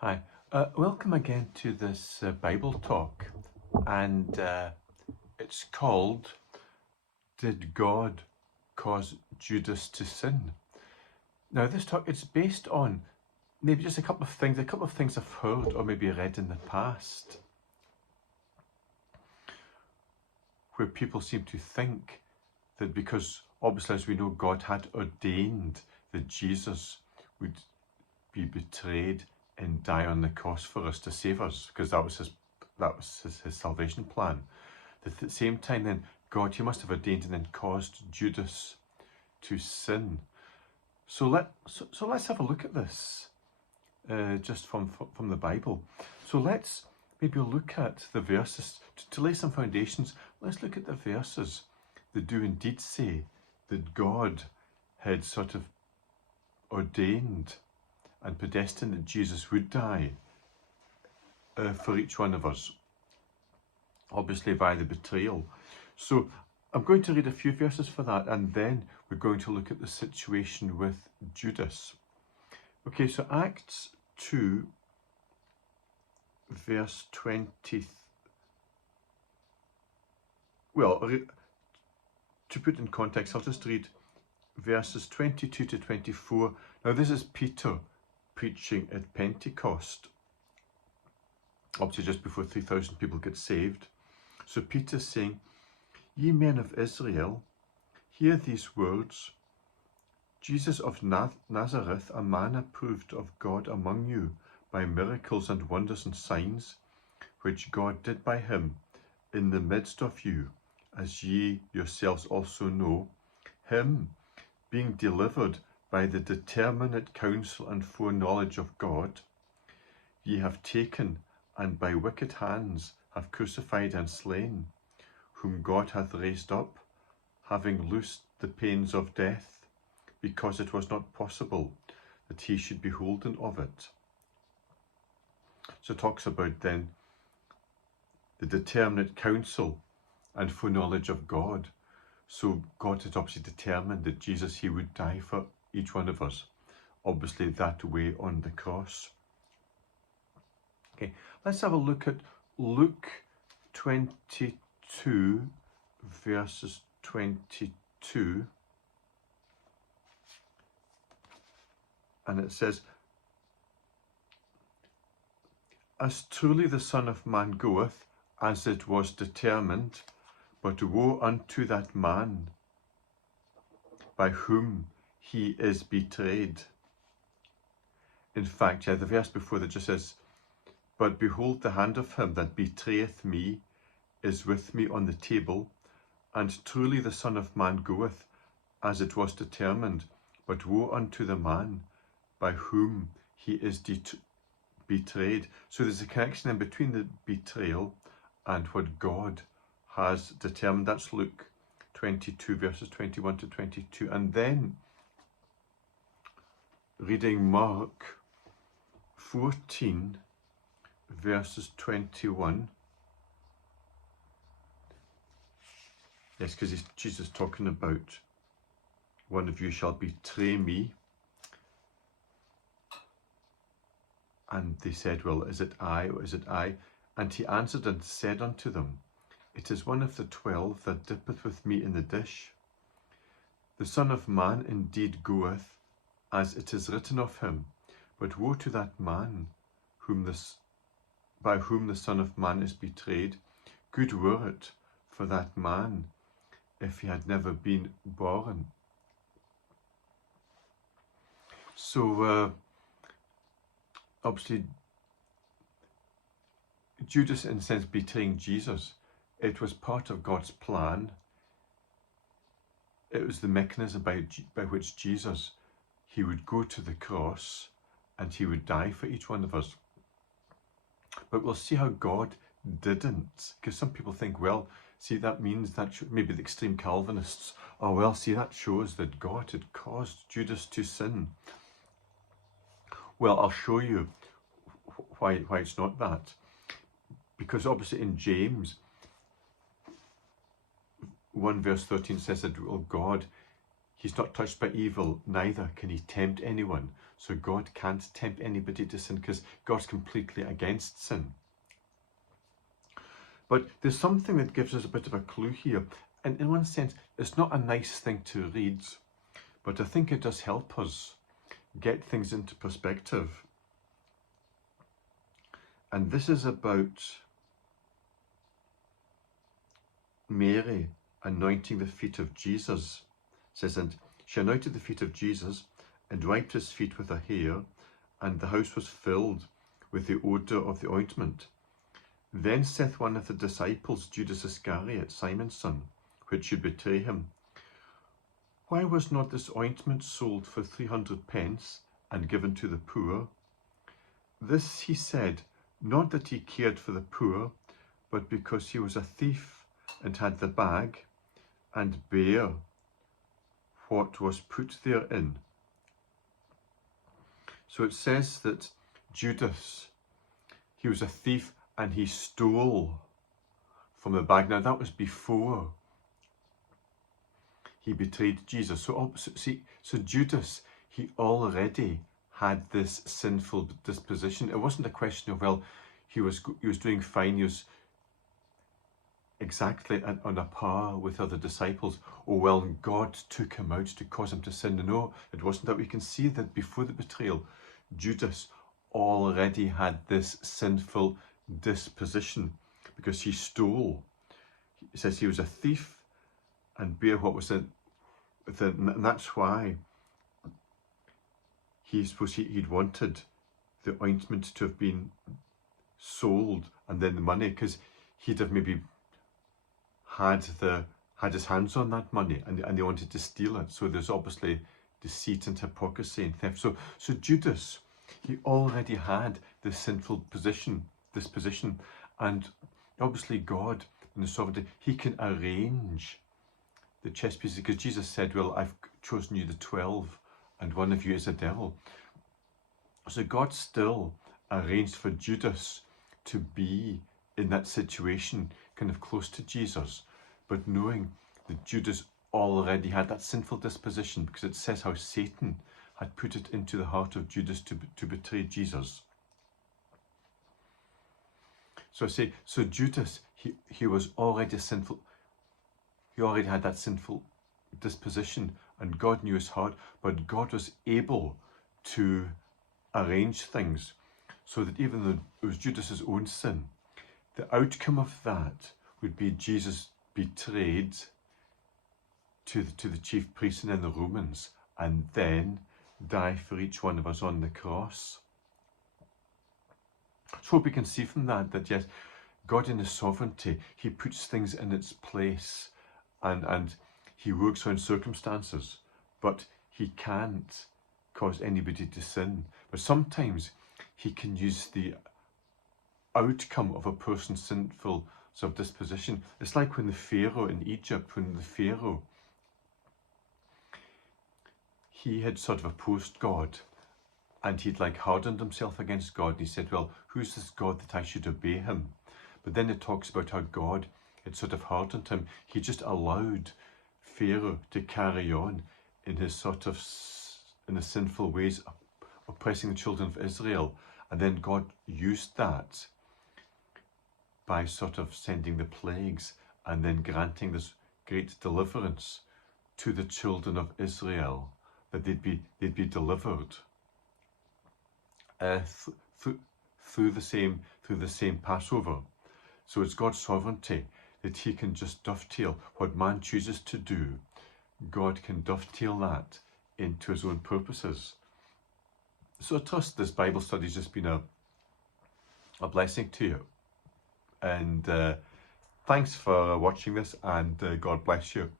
Hi, welcome again to this Bible talk, and it's called "Did God Cause Judas to Sin?" Now, this talk it's based on maybe just a couple of things I've heard or maybe read in the past, where people seem to think that because obviously, as we know, God had ordained that Jesus would be betrayed and die on the cross for us to save us, because that was his salvation plan. That at the same time, then God, he must have ordained and then caused Judas to sin. So let's have a look at this, just from the Bible. So let's maybe look at the verses to lay some foundations. Let's look at the verses that do indeed say that God had sort of ordained and predestined that Jesus would die for each one of us, obviously via the betrayal. So I'm going to read a few verses for that, and then we're going to look at the situation with Judas. Okay, so Acts 2, verse 20. Well, to put in context, I'll just read verses 22 to 24. Now, this is Peter preaching at Pentecost, up to just before 3,000 people get saved. So Peter's saying, "Ye men of Israel, hear these words. Jesus of Nazareth, a man approved of God among you by miracles and wonders and signs, which God did by him in the midst of you, as ye yourselves also know, him being delivered by the determinate counsel and foreknowledge of God, ye have taken, and by wicked hands have crucified and slain, whom God hath raised up, having loosed the pains of death, because it was not possible that he should be holden of it." So it talks about then the determinate counsel and foreknowledge of God. So God had obviously determined that Jesus, he would die for each one of us, obviously that way on the cross. Okay, let's have a look at Luke 22, verses 22. And it says, "As truly the Son of Man goeth, as it was determined, but woe unto that man by whom he is betrayed." In fact, the verse before that just says, "But behold, the hand of him that betrayeth me is with me on the table, and truly the Son of Man goeth, as it was determined, but woe unto the man by whom he is betrayed." So there's a connection in between the betrayal and what God has determined. That's Luke 22, verses 21 to 22. And then reading Mark 14, verses 21. Yes, because Jesus talking about, "One of you shall betray me." And they said, "Well, is it I, or is it I?" And he answered and said unto them, "It is one of the 12 that dippeth with me in the dish. The Son of Man indeed goeth, as it is written of him, but woe to that man by whom the Son of Man is betrayed. Good were it for that man if he had never been born." So obviously Judas, in a sense, betraying Jesus, it was part of God's plan. It was the mechanism by which Jesus, he would go to the cross and he would die for each one of us. But we'll see how God didn't, because some people think, well, see, that means that maybe the extreme Calvinists, oh, well, see, that shows that God had caused Judas to sin. Well, I'll show you why it's not that. Because obviously in James 1 verse 13 says that, well, God, he's not touched by evil, neither can he tempt anyone. So God can't tempt anybody to sin because God's completely against sin. But there's something that gives us a bit of a clue here. And in one sense, it's not a nice thing to read, but I think it does help us get things into perspective. And this is about Mary anointing the feet of Jesus. It says, and she anointed the feet of Jesus and wiped his feet with her hair, and the house was filled with the odour of the ointment. Then saith one of the disciples, Judas Iscariot, Simon's son, which should betray him, why was not this ointment sold for 300 pence and given to the poor? This he said, not that he cared for the poor, but because he was a thief and had the bag and bare what was put therein. So it says that Judas, he was a thief and he stole from the bag. Now that was before he betrayed Jesus. So Judas, he already had this sinful disposition. It wasn't a question of, well, he was doing fine, he was exactly on a par with other disciples. Oh well, God took him out to cause him to sin. No, it wasn't that. We can see that before the betrayal, Judas already had this sinful disposition because he stole. It says he was a thief and bare what was in, and that's why he'd wanted the ointment to have been sold and then the money, because he'd have maybe had his hands on that money and they wanted to steal it. So there's obviously deceit and hypocrisy and theft. So Judas, he already had this sinful disposition, and obviously God in His sovereignty, He can arrange the chess pieces, because Jesus said, well, I've chosen you the 12 and one of you is a devil. So God still arranged for Judas to be in that situation kind of close to Jesus, but knowing that Judas already had that sinful disposition, because it says how Satan had put it into the heart of Judas to betray Jesus. So I say, so Judas, he was already sinful. He already had that sinful disposition, and God knew his heart, but God was able to arrange things so that even though it was Judas's own sin, the outcome of that would be Jesus betrayed to the chief priests and then the Romans, and then die for each one of us on the cross. So what we can see from that yes, God in His sovereignty, He puts things in its place, and He works around circumstances, but He can't cause anybody to sin. But sometimes He can use the outcome of a person's sinful sort of disposition. It's like when the Pharaoh in Egypt, when the Pharaoh, he had sort of opposed God, and he'd like hardened himself against God. And he said, well, who's this God that I should obey him? But then it talks about how God had sort of hardened him. He just allowed Pharaoh to carry on in his sort of, in the sinful ways, oppressing the children of Israel. And then God used that by sort of sending the plagues and then granting this great deliverance to the children of Israel, that they'd be delivered through the same Passover. So it's God's sovereignty that He can just dovetail what man chooses to do. God can dovetail that into His own purposes. So I trust this Bible study has just been a blessing to you. And thanks for watching this, and God bless you.